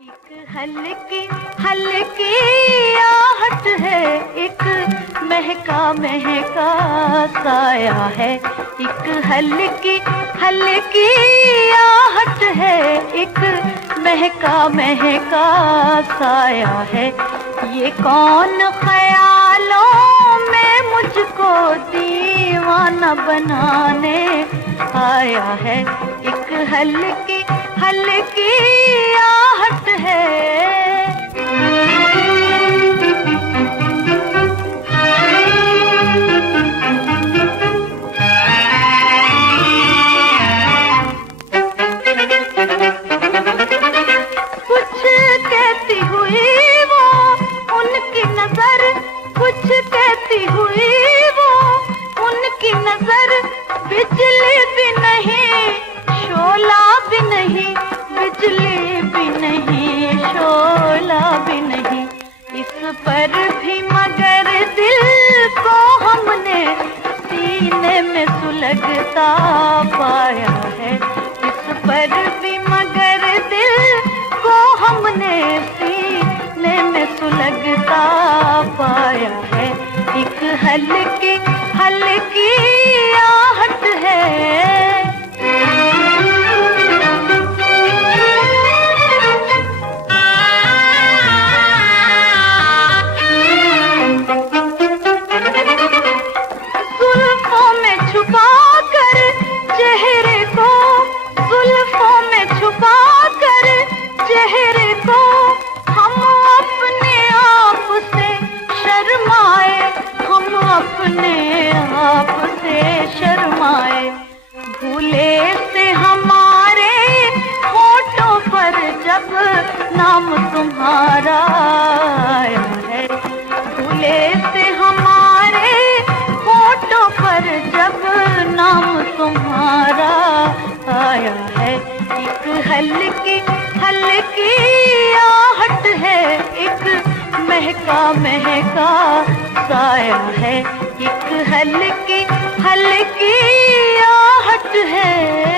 एक हल्की हल्की आहट है, एक महका महका साया है। एक हल्की हल्की आहट है, एक महका महका साया है। ये कौन ख्यालों में मुझको दीवाना बनाने आया है। एक हल्की हल्की आहट है। कुछ कहती हुई वो उनकी नजर, कुछ कहती हुई वो उनकी नजर। बिजली भी नहीं शोला भी नहीं, बिजली भी नहीं शोला भी नहीं। इस पर भी मगर दिल को हमने सीने में सुलगता पाया है। इस पर भी मगर दिल को हमने सीने में सुलगता पाया है। एक हल्की हल्की आहट है। जुल्फों में छुपा कर चेहरे को, जुल्फों में छुपा कर चेहरे को हम अपने आप से शर्माए, हम अपने आप से शर्माए। भूले से हमारे होठों पर जब नाम तुम्हारा आया है। भूले से हमारे होठों पर जब नाम तुम्हारा आया है। एक हल्की हल्की आहट है, एक महका महका साया है। एक हल्की हल्की आहट है।